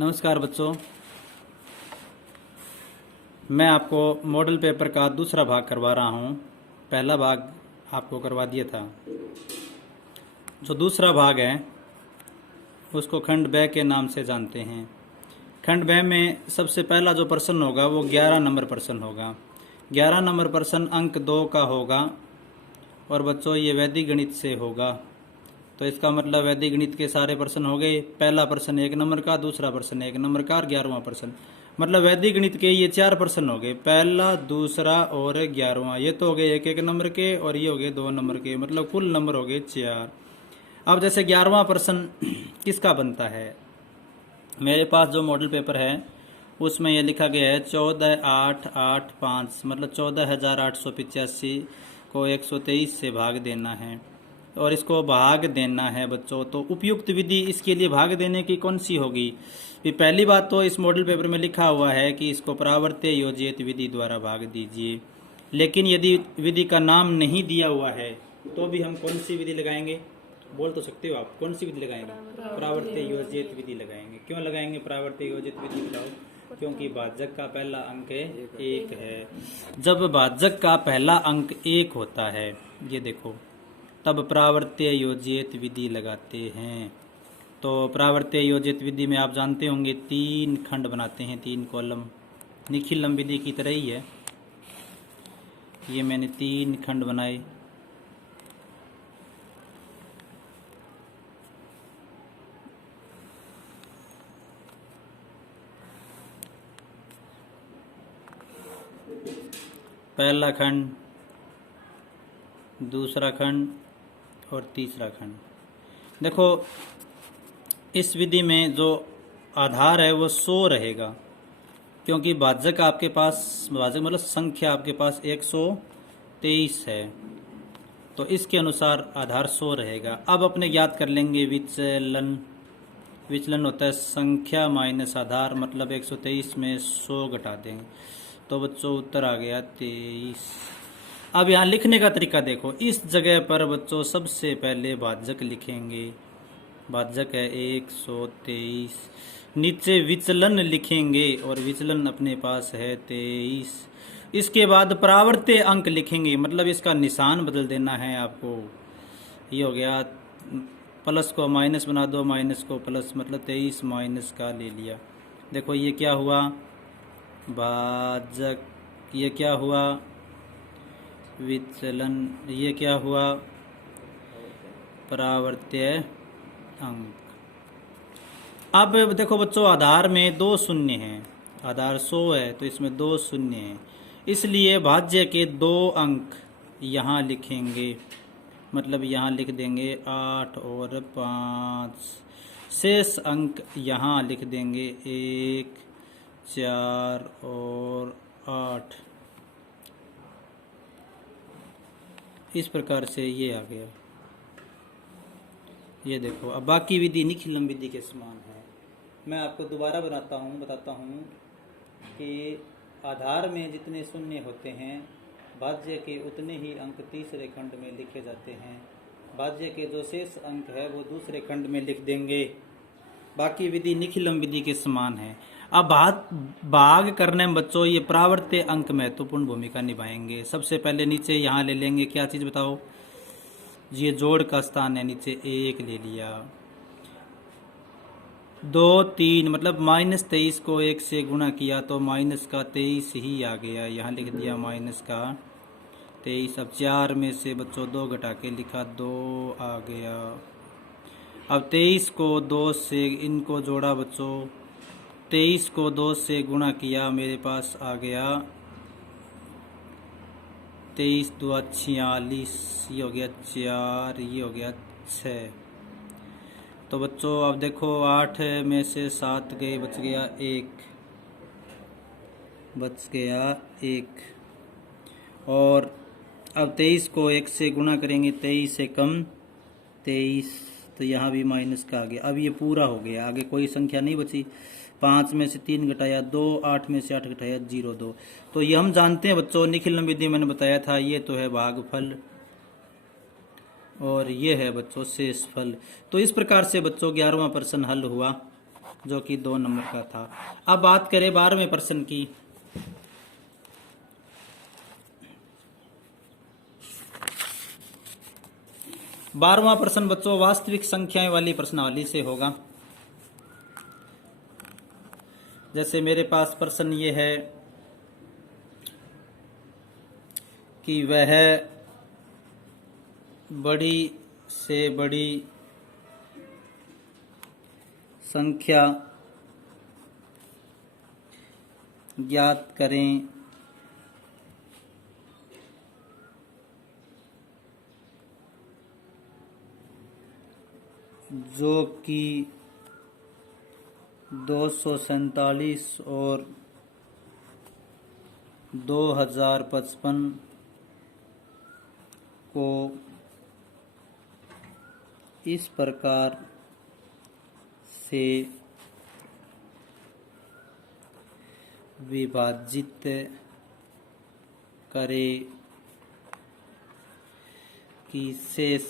नमस्कार बच्चों, मैं आपको मॉडल पेपर का दूसरा भाग करवा रहा हूँ। पहला भाग आपको करवा दिया था। जो दूसरा भाग है उसको खंड ब के नाम से जानते हैं। खंड ब में सबसे पहला जो प्रश्न होगा वो 11 नंबर प्रश्न होगा। 11 नंबर प्रश्न अंक 2 का होगा और बच्चों ये वैदिक गणित से होगा। तो इसका मतलब वैदिक गणित के सारे प्रश्न हो गए। पहला प्रश्न 1 नंबर का, दूसरा प्रश्न 1 नंबर का और 11वां प्रश्न, मतलब वैदिक गणित के ये 4 प्रश्न हो गए, पहला, दूसरा और 11वां। ये तो हो गए 1-1 नंबर के और ये हो गए 2 नंबर के, मतलब कुल नंबर हो गए 4। अब जैसे 11वां प्रश्न किसका बनता है, मेरे पास जो मॉडल पेपर है उसमें ये लिखा गया है 14,885, मतलब 14,885 को 123 से भाग देना है और इसको भाग देना है बच्चों। तो उपयुक्त विधि इसके लिए भाग देने की कौन सी होगी? पहली बात तो इस मॉडल पेपर में लिखा हुआ है कि इसको परावर्त्य योजित विधि द्वारा भाग दीजिए, लेकिन यदि विधि का नाम नहीं दिया हुआ है तो भी हम कौन सी विधि लगाएंगे? बोल तो सकते हो आप, कौन सी विधि लगाएंगे? परावर्त्य योजित विधि लगाएंगे। क्यों लगाएंगे परावर्त्य योजित विधि बताओ? क्योंकि भाजक का पहला अंक 1 है। जब भाजक का पहला अंक 1 होता है, ये देखो, तब परावर्त्य योजित विधि लगाते हैं। तो परावर्त्य योजित विधि में आप जानते होंगे 3 खंड बनाते हैं, 3 कॉलम, निखिलम विधि की तरह ही है। ये मैंने 3 खंड बनाए। पहला खंड, दूसरा खंड और तीसरा खंड। देखो, इस विधि में जो आधार है वो 100 रहेगा, क्योंकि भाजक आपके पास, भाजक मतलब संख्या आपके पास 123 है, तो इसके अनुसार आधार 100 रहेगा। अब अपने ज्ञात कर लेंगे विचलन। विचलन होता है संख्या माइनस आधार, मतलब 123 में 100 घटा देंगे तो बच्चों उत्तर आ गया 23। अब यहाँ लिखने का तरीका देखो, इस जगह पर बच्चों सबसे पहले भाजक लिखेंगे। भाजक है 123, नीचे विचलन लिखेंगे और विचलन अपने पास है 23। इसके बाद परावर्त्य अंक लिखेंगे, मतलब इसका निशान बदल देना है आपको। ये हो गया, प्लस को माइनस बना दो, माइनस को प्लस, मतलब 23 माइनस का ले लिया। देखो ये क्या हुआ भाजक, ये क्या हुआ विचलन, ये क्या हुआ परावर्त्य अंक। अब देखो बच्चों, आधार में 2 शून्य हैं, आधार 100 है तो इसमें 2 शून्य हैं, इसलिए भाज्य के 2 अंक यहाँ लिखेंगे, मतलब यहाँ लिख देंगे 8 और 5। शेष अंक यहाँ लिख देंगे 1, 4 और 8। इस प्रकार से ये आ गया। ये देखो, अब बाकी विधि निखिलम विधि के समान है। मैं आपको दोबारा बताता हूँ कि आधार में जितने शून्य होते हैं, भाज्य के उतने ही अंक तीसरे खंड में लिखे जाते हैं। भाज्य के जो शेष अंक है वो दूसरे खंड में लिख देंगे। बाकी विधि निखिलम विधि के समान है। अब भाग करने में बच्चों ये परावर्त्य अंक महत्वपूर्ण भूमिका निभाएंगे। सबसे पहले नीचे यहाँ ले लेंगे, क्या चीज़ बताओ? ये जोड़ का स्थान है, नीचे 1 ले लिया। 2, 3, मतलब -23 को 1 से गुणा किया तो माइनस का 23 ही आ गया, यहाँ लिख दिया माइनस का 23। अब 4 में से बच्चों 2 घटा के लिखा, 2 आ गया। अब 23 को 2 से इनको जोड़ा बच्चों, 23 को 2 से गुणा किया, मेरे पास आ गया 23 2 46, ये हो गया 4, ये हो गया 6। तो बच्चों अब देखो, 8 में से 7 गए, बच गया 1। और अब 23 को 1 से गुणा करेंगे, 23 से कम 23, तो यहाँ भी माइनस का आ गया। अब ये पूरा हो गया, आगे कोई संख्या नहीं बची। 5 में से 3 घटाया 2, 8 में से 8 घटाया 0, 2। तो ये हम जानते हैं बच्चों, निखिलम विधि मैंने बताया था, ये तो है भागफल और ये है बच्चों शेषफल। तो इस प्रकार से बच्चों 11वां प्रश्न हल हुआ। जो कि 2 नंबर का था। अब बात करें 12वें प्रश्न की। 12वां प्रश्न बच्चों वास्तविक संख्याएं वाली प्रश्नावली से होगा। जैसे मेरे पास प्रश्न ये है कि वह बड़ी से बड़ी संख्या ज्ञात करें जो कि 247 और 2055 को इस प्रकार से विभाजित करे कि शेष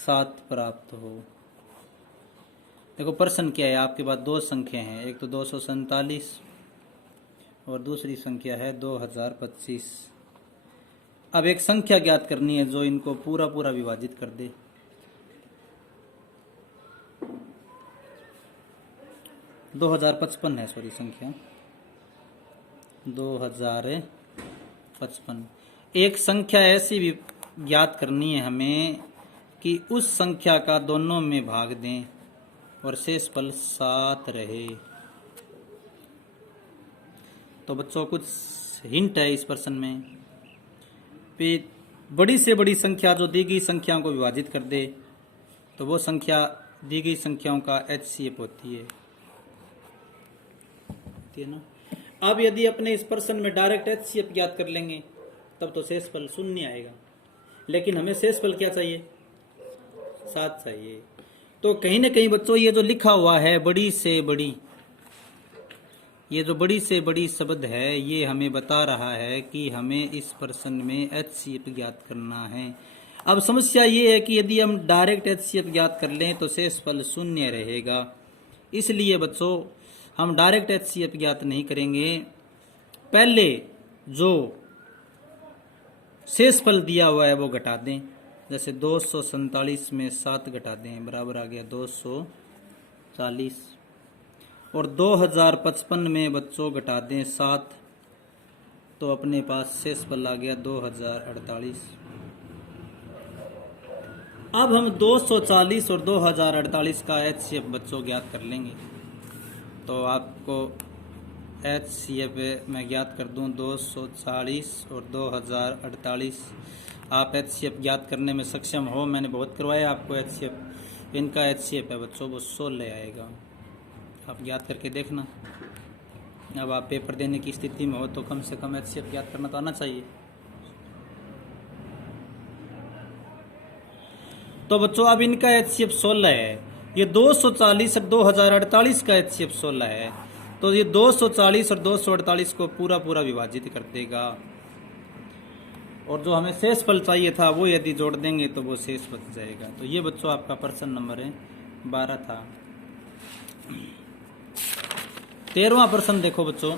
7 प्राप्त हो। देखो प्रश्न क्या है, आपके पास 2 संख्या हैं, एक तो 247 और दूसरी संख्या है 2025। अब एक संख्या ज्ञात करनी है जो इनको पूरा पूरा विभाजित कर दे। दो 2055 है, सॉरी संख्या 2055। एक संख्या ऐसी भी ज्ञात करनी है हमें कि उस संख्या का दोनों में भाग दें और शेषफल 7 रहे। तो बच्चों कुछ हिंट है इस प्रश्न में। बड़ी से बड़ी संख्या जो दी गई संख्याओं को विभाजित कर दे तो वो संख्या दी गई संख्याओं का HCF होती है ना। अब यदि अपने इस प्रश्न में डायरेक्ट HCF ज्ञात कर लेंगे तब तो शेषफल 0 आएगा, लेकिन हमें शेषफल क्या चाहिए, 7 चाहिए। तो कहीं ना कहीं बच्चों ये जो लिखा हुआ है बड़ी से बड़ी, ये जो बड़ी से बड़ी शब्द है ये हमें बता रहा है कि हमें इस प्रश्न में HCF ज्ञात करना है। अब समस्या ये है कि यदि हम डायरेक्ट HCF ज्ञात कर लें तो शेषफल 0 रहेगा। इसलिए बच्चों हम डायरेक्ट HCF ज्ञात नहीं करेंगे, पहले जो शेषफल दिया हुआ है वो घटा दें। जैसे 247 में 7 घटा दें, बराबर आ गया 240। और 2055 में बच्चों घटा दें 7, तो अपने पास शेषफल आ गया 2048। अब हम 240 और 2048 का HCF बच्चों ज्ञात कर लेंगे। तो आपको HCF मैं ज्ञात कर दूं 240 और 2048। आप HCF ज्ञात करने में सक्षम हो, मैंने बहुत करवाया आपको HCF। इनका HCF है बच्चों वो 16 आएगा, आप ज्ञात करके देखना। अब आप पेपर देने की स्थिति में हो तो कम से कम HCF ज्ञात करना तो आना चाहिए। तो बच्चों अब इनका HCF 16 है, ये 240 और 2048 का HCF 16 है, तो ये 240 और 248 को पूरा पूरा विभाजित कर देगा। और जो हमें शेषफल चाहिए था वो यदि जोड़ देंगे तो वो शेष बच जाएगा। तो ये बच्चों आपका प्रश्न नंबर 12 था। 13वां प्रश्न देखो बच्चों,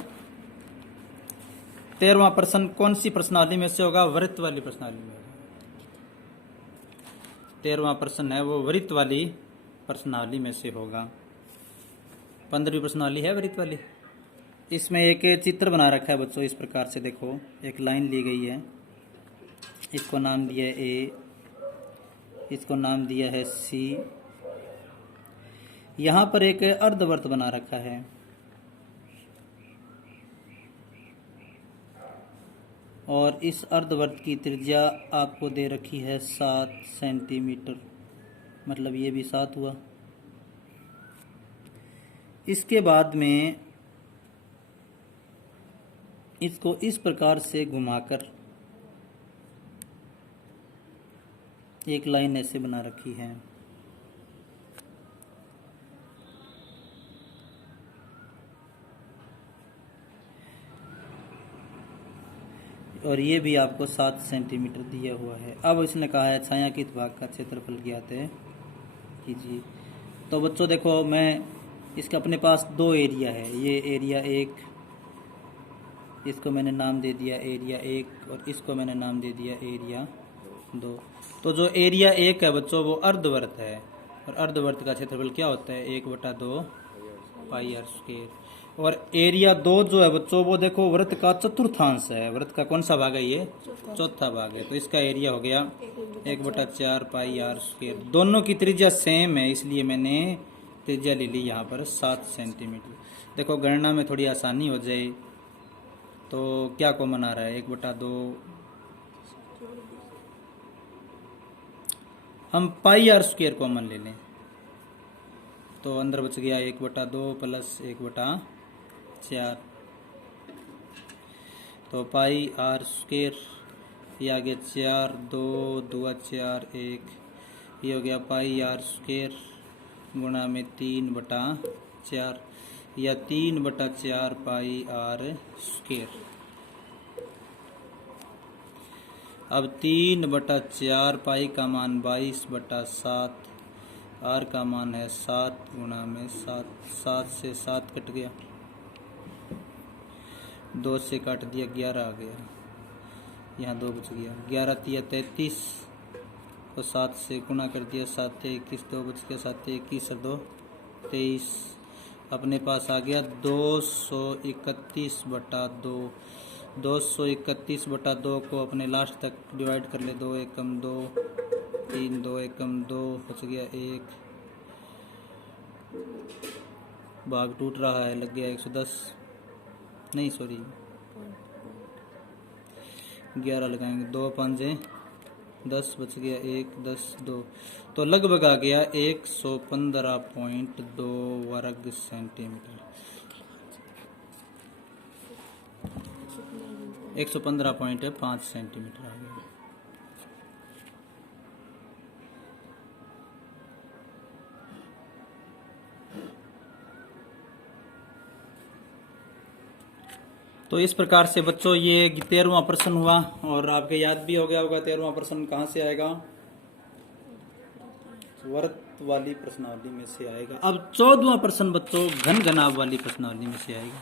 13वां प्रश्न कौन सी प्रश्नावली में से होगा, वृत्त वाली प्रश्नावली में होगा। 13वां प्रश्न है वो वृत्त वाली प्रश्नावली में से होगा। 15वीं प्रश्नावली है वृत्त वाली। इसमें एक चित्र बना रखा है बच्चों इस प्रकार से, देखो एक लाइन ली गई है, इसको नाम दिया है A, इसको नाम दिया है C। यहाँ पर एक अर्धवृत्त बना रखा है और इस अर्धवृत्त की त्रिज्या आपको दे रखी है 7 सेंटीमीटर, मतलब ये भी 7 हुआ। इसके बाद में इसको इस प्रकार से घुमाकर एक लाइन ऐसे बना रखी है। और ये भी आपको 7 सेंटीमीटर दिया हुआ है। अब इसने कहा है छायांकित भाग का क्षेत्रफल ज्ञात है कीजिए। तो बच्चों देखो, मैं इसका अपने पास दो एरिया है, ये एरिया एक, इसको मैंने नाम दे दिया एरिया एक, और इसको मैंने नाम दे दिया एरिया दो। तो जो एरिया एक है बच्चों वो अर्धवर्त है, और अर्धवर्त का क्षेत्रफल क्या होता है 1/2 पाई आर स्क्वायर। और एरिया दो जो है बच्चों वो देखो वृत्त का चतुर्थांश है, वृत्त का कौन सा भाग है ये, चौथा भाग है। तो इसका एरिया हो गया 1/4 पाई आर स्क्वायर। दोनों की त्रिज्या सेम है इसलिए मैंने त्रिज्या ले ली यहाँ पर 7 सेंटीमीटर। देखो गणना में थोड़ी आसानी हो जाए तो क्या कॉमन आ रहा है 1/2, हम पाई आर स्क्वायर कॉमन ले लें तो अंदर बच गया 1/2 प्लस 1/4। तो पाई आर स्क्वायर ये आ गया 4, 2 2 4 1, ये हो गया पाई आर स्क्वायर गुणा में 3/4 या 3/4 पाई आर स्क्वायर। अब 3/4 पाई का मान 22/7, आर का मान है 7 गुणा में 7, 7 से 7 कट गया, 2 से काट दिया 11 आ गया, यहाँ 2 बच गया, 11 तिया 33, तो 7 से गुणा कर दिया 7 21, 2 बच गया, 7 21 और 2 23। अपने पास आ गया 231/2। 231/2 को अपने लास्ट तक डिवाइड कर ले, 2 एकम 2, 3 2 एकम 2, बच गया 1, भाग टूट रहा है, लग गया 110, नहीं सॉरी 11 लगाएंगे, 2 5 10, बच गया 1 10 2, तो लगभग आ गया 115.2 वर्ग सेंटीमीटर। 115.5 सेंटीमीटर आ गया। तो इस प्रकार से बच्चों ये 13वां प्रश्न हुआ, और आपके याद भी हो गया होगा 13वां प्रश्न कहाँ से आएगा, वृत्त वाली प्रश्नावली में से आएगा। अब 14वां प्रश्न बच्चों घन घनाभ वाली प्रश्नावली में से आएगा।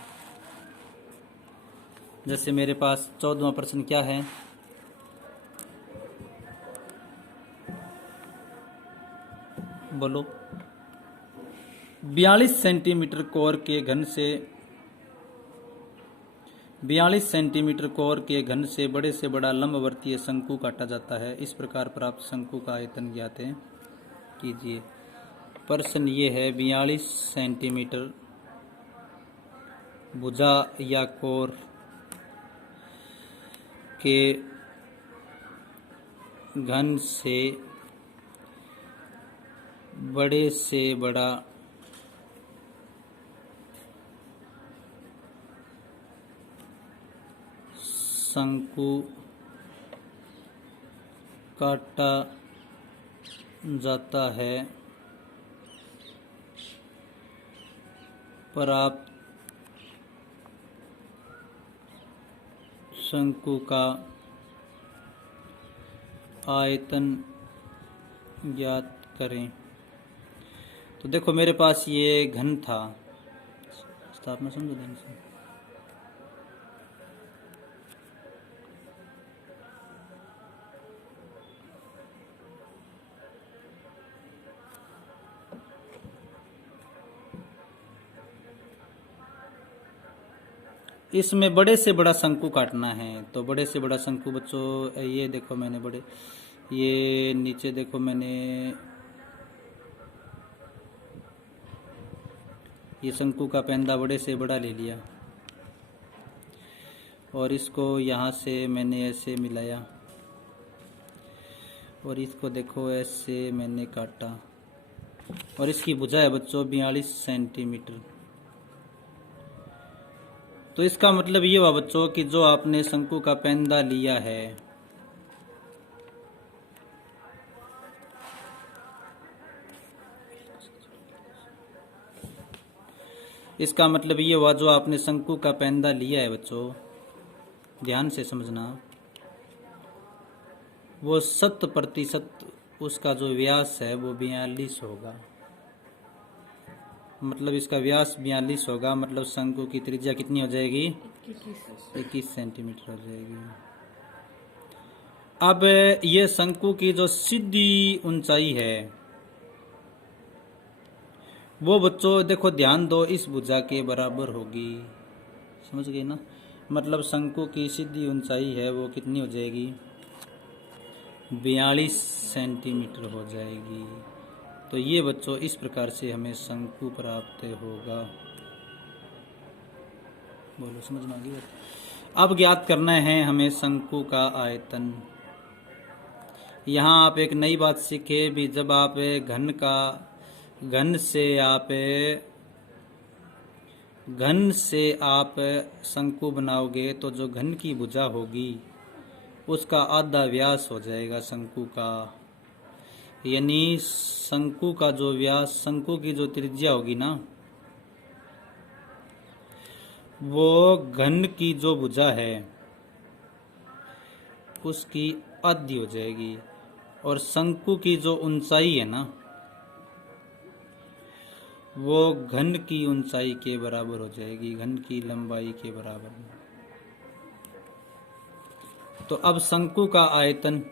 जैसे मेरे पास 14वां प्रश्न क्या है, बोलो, 42 सेंटीमीटर कोर के घन से 42 सेंटीमीटर कोर के घन से बड़े से बड़ा लंबवर्तीय शंकु काटा जाता है। इस प्रकार प्राप्त शंकु का आयतन ज्ञात कीजिए। प्रश्न ये है 42 सेंटीमीटर भुजा या कोर के घन से बड़ा शंकु काटा जाता है। प्राप्त शंकु का आयतन ज्ञात करें। तो देखो मेरे पास ये घन था, स्थापना समझो ध्यान से। इसमें बड़े से बड़ा शंकु काटना है, तो बड़े से बड़ा शंकु बच्चों ये देखो मैंने बड़े, ये नीचे देखो मैंने ये शंकु का पेंदा बड़े से बड़ा ले लिया, और इसको यहाँ से मैंने ऐसे मिलाया, और इसको देखो ऐसे मैंने काटा, और इसकी भुजा है बच्चों 42 सेंटीमीटर। तो इसका मतलब ये हुआ बच्चों कि जो आपने शंकु का पेंदा लिया है इसका मतलब ये हुआ जो आपने शंकु का पेंदा लिया है बच्चों, ध्यान से समझना, वो 100% उसका जो व्यास है वो 42 होगा। मतलब इसका व्यास 42 होगा, मतलब शंकु की त्रिज्या कितनी हो जाएगी? 21 सेंटीमीटर हो जाएगी। अब ये शंकु की जो सीधी ऊंचाई है वो बच्चों देखो ध्यान दो, इस भुजा के बराबर होगी। समझ गए ना? मतलब शंकु की सीधी ऊंचाई है वो कितनी हो जाएगी? 42 सेंटीमीटर हो जाएगी। तो ये बच्चों इस प्रकार से हमें शंकु प्राप्त होगा। बोलो, समझ में आ गई? अब ज्ञात करना है हमें शंकु का आयतन। यहाँ आप एक नई बात सीखे भी, जब आप घन से आप शंकु बनाओगे तो जो घन की भुजा होगी उसका आधा व्यास हो जाएगा शंकु का। यानी शंकु का जो व्यास, शंकु की जो त्रिज्या होगी ना, वो घन की जो भुजा है उसकी आधी हो जाएगी। और शंकु की जो ऊंचाई है ना, वो घन की ऊंचाई के बराबर हो जाएगी, घन की लंबाई के बराबर। तो अब शंकु का आयतन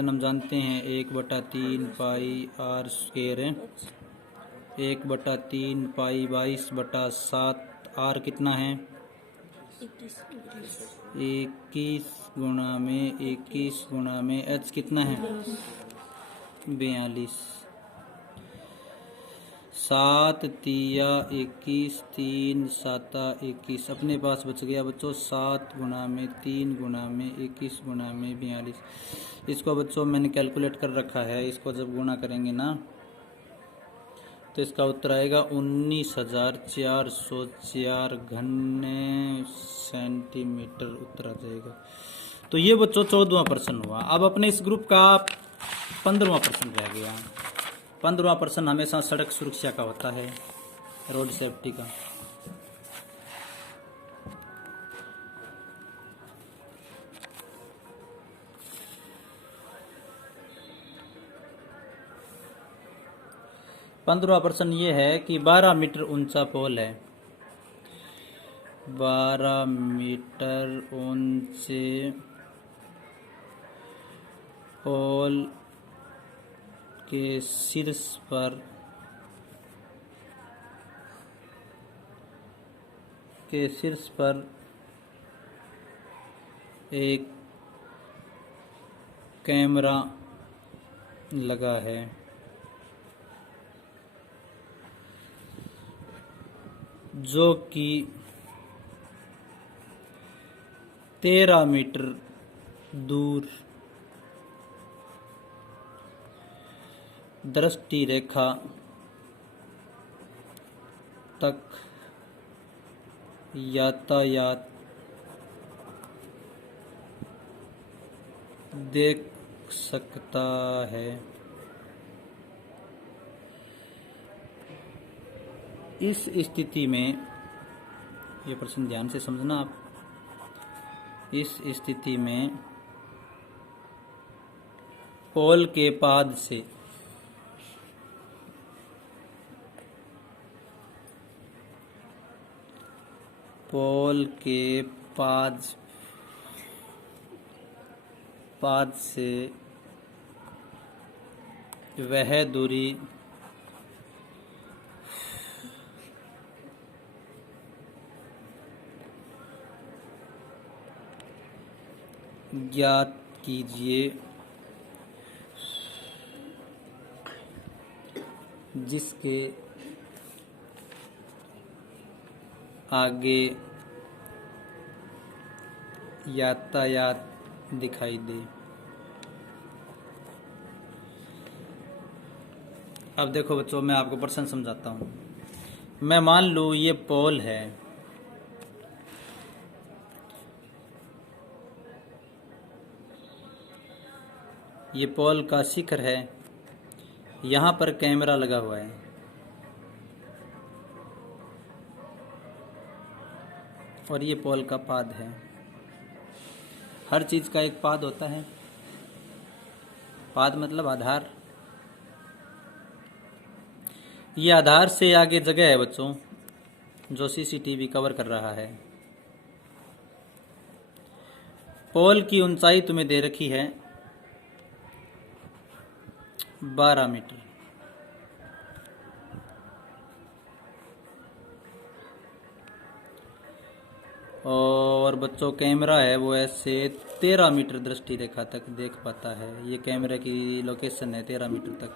हम जानते हैं 1/3 पाई आर स्क्वायर है। 1/3 पाई 22/7 आर कितना है? 21 गुणा में एच कितना है? 42। 7 तिया 21, 3 7 21। अपने पास बच गया बच्चों 7 गुणा में 3 गुणा में 21 गुणा में 42। इसको बच्चों मैंने कैलकुलेट कर रखा है। इसको जब गुणा करेंगे ना तो इसका उत्तर आएगा 19,404 घन सेंटीमीटर उत्तर आ जाएगा। तो ये बच्चों 14वां प्रश्न हुआ। अब अपने इस ग्रुप का 15वां प्रश्न रह गया। 15वां प्रश्न हमेशा सड़क सुरक्षा का होता है, रोड सेफ्टी का। पंद्रहवां प्रश्न ये है कि 12 मीटर ऊंचा पोल है। 12 मीटर ऊंचे पोल के शीर्ष पर एक कैमरा लगा है। जो कि 13 मीटर दूर दृष्टि रेखा तक यातायात देख सकता है। इस स्थिति में, ये प्रश्न ध्यान से समझना आप, इस स्थिति में पोल के पाद से वह दूरी ज्ञात कीजिए जिसके आगे यातायात दिखाई दे। अब देखो बच्चों, मैं आपको प्रश्न समझाता हूँ। मैं मान लूँ ये पोल है, ये पोल का शिखर है, यहाँ पर कैमरा लगा हुआ है और ये पोल का पाद है। हर चीज़ का एक पाद होता है। पाद मतलब आधार। ये आधार से आगे जगह है बच्चों जो सीसीटीवी कवर कर रहा है। पोल की ऊंचाई तुम्हें दे रखी है 12 मीटर। और बच्चों कैमरा है वो ऐसे 13 मीटर दृष्टि रेखा तक देख पाता है। ये कैमरे की लोकेशन है 13 मीटर तक।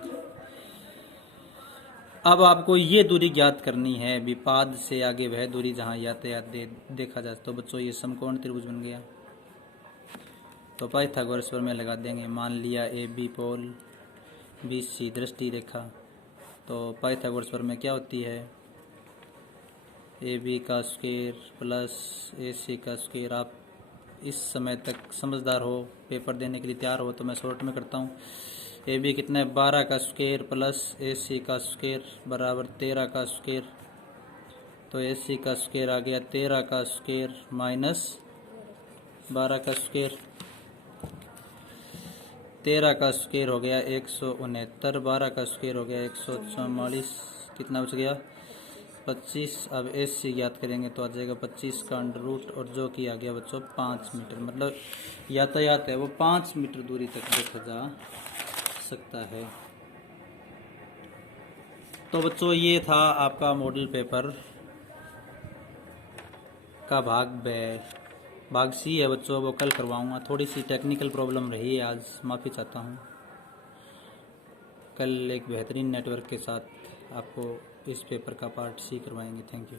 अब आपको ये दूरी ज्ञात करनी है विपाद से आगे वह दूरी जहां यातायात देखा जाए। तो बच्चों ये समकोण त्रिभुज बन गया। तो पाइथागोरस प्रमेय लगा देंगे। मान लिया A B pole B C दृष्टि रेखा। तो पाइथागोरस प्रमेय क्या होती है? ए बी का स्क्वायर प्लस ए सी का स्क्वायर। आप इस समय तक समझदार हो, पेपर देने के लिए तैयार हो, तो मैं शॉर्ट में करता हूँ। ए बी कितना है? 12 का स्क्वायर प्लस ए सी का स्क्वायर बराबर 13 का स्क्वायर। तो ए सी का स्क्वायर आ गया 13 का स्क्वायर माइनस 12 का स्क्वायर। 13 का स्क्वायर हो गया 169, 12 का स्क्वायर हो गया 144। कितना बच गया? 25। अब एस सी ज्ञात करेंगे तो आ जाएगा 25 का अंडर रूट, और जो कि आ गया बच्चों 5 मीटर। मतलब यातायात है वो 5 मीटर दूरी तक देखा जा सकता है। तो बच्चों ये था आपका मॉडल पेपर का भाग सी है बच्चों, वो कल करवाऊंगा। थोड़ी सी टेक्निकल प्रॉब्लम रही है आज, माफ़ी चाहता हूँ। कल एक बेहतरीन नेटवर्क के साथ आपको इस पेपर का पार्ट सी करवाएंगे। Thank you.